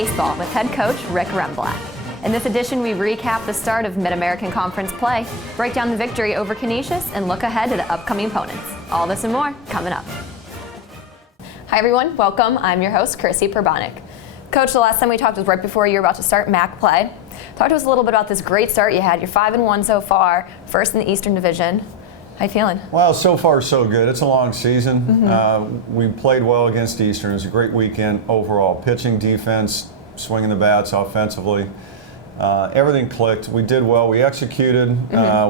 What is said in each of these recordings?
baseball with head coach Rick Rembielak. In this edition, we recap the start of Mid-American Conference play, break down the victory over Canisius, and look ahead to the upcoming opponents. All this and more coming up. Hi everyone, welcome. I'm your host, Chrissy Perbonik. Coach, the last time we talked was right before you were about to start MAC play. Talk to us a little bit about this great start you had. You're 5-1 so far, first in the Eastern Division. How you feeling? Well, so far so good. It's a long season. We played well against Eastern. It was a great weekend overall. Pitching, defense, swinging the bats offensively. Everything clicked. We did well. We executed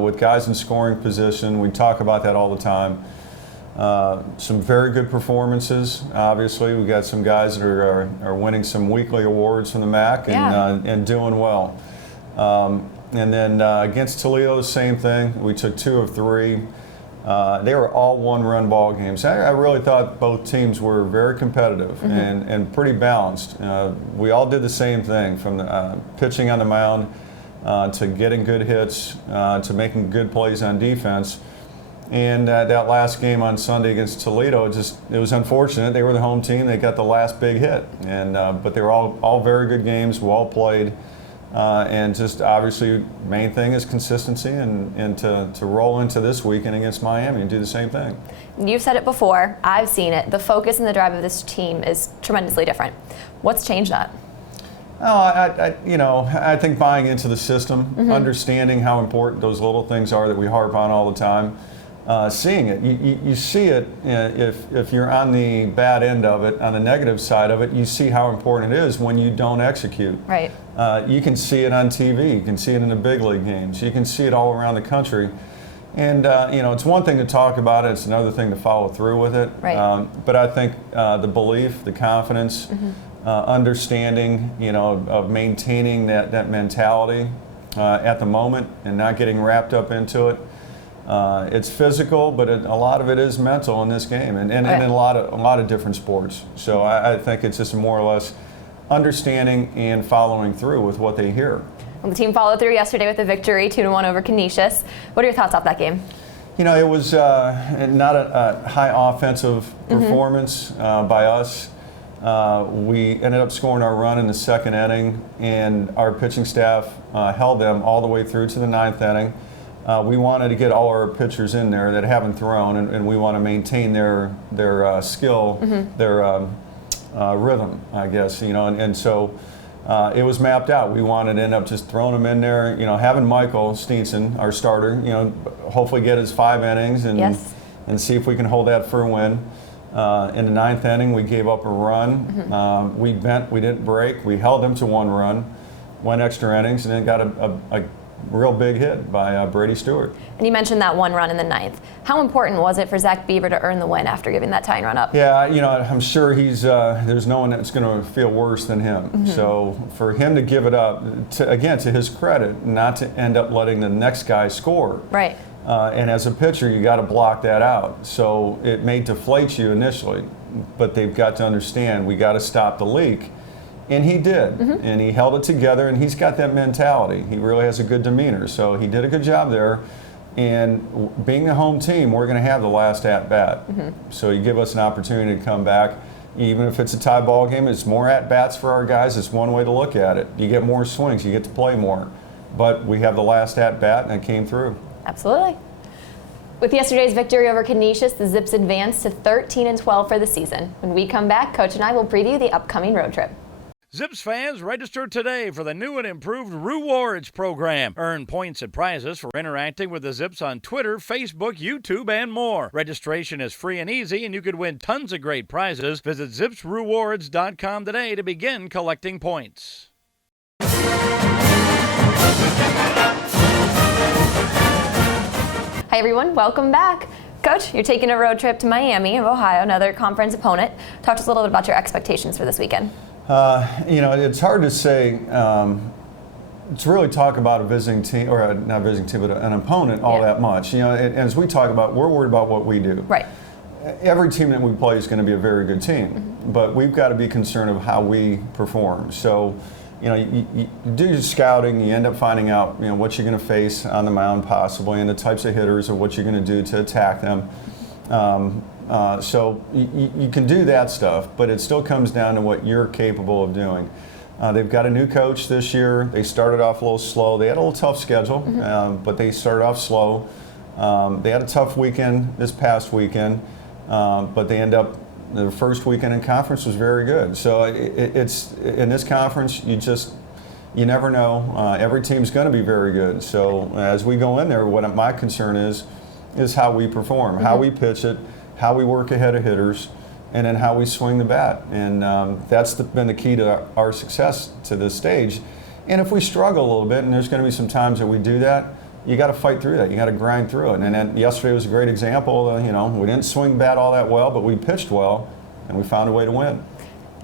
with guys in scoring position. We talk about that all the time. Some very good performances. Obviously, we got some guys that are winning some weekly awards from the MAC and doing well. And then against Toledo, the same thing. We took 2 of 3. They were all one-run ball games. I really thought both teams were very competitive and pretty balanced. We all did the same thing, from the, pitching on the mound to getting good hits to making good plays on defense. And that last game on Sunday against Toledo, it was unfortunate. They were the home team. They got the last big hit. But they were all very good games, well played. And just obviously, main thing is consistency and to roll into this weekend against Miami and do the same thing. You've said it before. I've seen it. The focus and the drive of this team is tremendously different. What's changed that? Oh, I think buying into the system, understanding how important those little things are that we harp on all the time. Seeing it, you see it if you're on the bad end of it, on the negative side of it, you see how important it is when you don't execute. Right. You can see it on TV, you can see it in the big league games, you can see it all around the country. And, it's one thing to talk about it, it's another thing to follow through with it. Right. But I think the belief, the confidence, understanding, of maintaining that mentality at the moment and not getting wrapped up into it. It's physical, but a lot of it is mental in this game, and in a lot of different sports. So I think it's just more or less understanding and following through with what they hear. Well, the team followed through yesterday with a victory, 2-1 over Canisius. What are your thoughts off that game? It was not a high offensive performance by us. We ended up scoring our run in the second inning, and our pitching staff held them all the way through to the 9th inning. We wanted to get all our pitchers in there that haven't thrown, and we want to maintain their skill, their rhythm, I guess, and so it was mapped out. We wanted to end up just throwing them in there, having Michael Steenson, our starter, hopefully get his 5 innings and see if we can hold that for a win. In the 9th inning, we gave up a run. We didn't break. We held them to 1 run, went extra innings, and then got a real big hit by Brady Stewart. And you mentioned that 1 run in the 9th. How important was it for Zach Bieber to earn the win after giving that tying run up? Yeah, I'm sure there's no one that's going to feel worse than him. So for him to give it up, to his credit, not to end up letting the next guy score. Right. And as a pitcher, you got to block that out. So it may deflate you initially, but they've got to understand we got to stop the leak. And he did, and he held it together, and he's got that mentality. He really has a good demeanor, so he did a good job there. And being the home team, we're going to have the last at-bat. So you give us an opportunity to come back. Even if it's a tie ball game, it's more at-bats for our guys. It's one way to look at it. You get more swings, you get to play more. But we have the last at-bat, and it came through. Absolutely. With yesterday's victory over Canisius, the Zips advanced to 13-12 for the season. When we come back, Coach and I will preview the upcoming road trip. Zips fans, register today for the new and improved Rewards program. Earn points and prizes for interacting with the Zips on Twitter, Facebook, YouTube, and more. Registration is free and easy, and you could win tons of great prizes. Visit zipsrewards.com today to begin collecting points. Hi everyone, welcome back. Coach, you're taking a road trip to Miami of Ohio, another conference opponent. Talk to us a little bit about your expectations for this weekend. It's hard to say, to really talk about a visiting team, or not visiting team, but an opponent all that much. As we talk about, we're worried about what we do. Right. Every team that we play is going to be a very good team, but we've got to be concerned of how we perform. So, you do your scouting, you end up finding out, what you're going to face on the mound possibly, and the types of hitters, or what you're going to do to attack them. So you can do that stuff, but it still comes down to what you're capable of doing. They've got a new coach this year. They started off a little slow. They had a little tough schedule, but they started off slow. They had a tough weekend this past weekend, but they end up, the first weekend in conference was very good. So it's in this conference, you never know. Every team's going to be very good. So as we go in there, what my concern is how we perform, how we pitch it, how we work ahead of hitters, and then how we swing the bat. And that's been the key to our success to this stage. And if we struggle a little bit, and there's going to be some times that we do that, you got to fight through that. You got to grind through it. And then yesterday was a great example. We didn't swing the bat all that well, but we pitched well, and we found a way to win.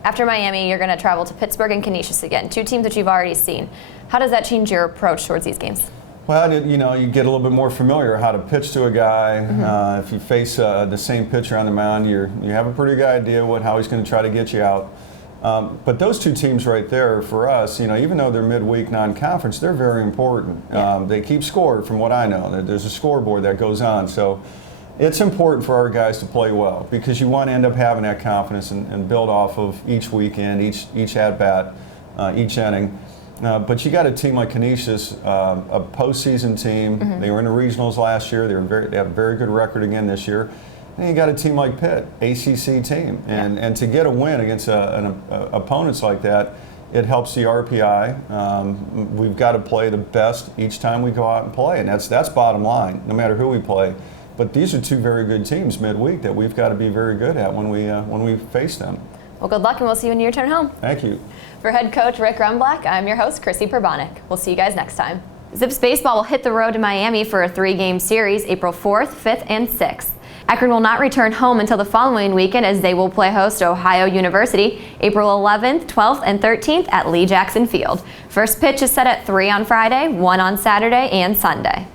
After Miami, you're going to travel to Pittsburgh and Canisius again, 2 teams that you've already seen. How does that change your approach towards these games? Well, you get a little bit more familiar how to pitch to a guy. If you face the same pitcher on the mound, you have a pretty good idea how he's going to try to get you out. But those 2 teams right there, for us, even though they're midweek non-conference, they're very important. Yeah. They keep score, from what I know. There's a scoreboard that goes on. So it's important for our guys to play well, because you want to end up having that confidence and build off of each weekend, each at-bat, each inning. But you got a team like Canisius, a postseason team. They were in the regionals last year. They have a very good record again this year. And you got a team like Pitt, ACC team, and to get a win against opponents like that, it helps the RPI. We've got to play the best each time we go out and play, and that's bottom line, no matter who we play. But these are 2 very good teams midweek that we've got to be very good at when we face them. Well, good luck, and we'll see you when you return home. Thank you. For head coach Rick Rembielak, I'm your host, Chrissy Perbonik. We'll see you guys next time. Zips baseball will hit the road to Miami for a 3-game series, April 4th, 5th, and 6th. Akron will not return home until the following weekend, as they will play host to Ohio University April 11th, 12th, and 13th at Lee Jackson Field. First pitch is set at 3 on Friday, 1 on Saturday, and Sunday.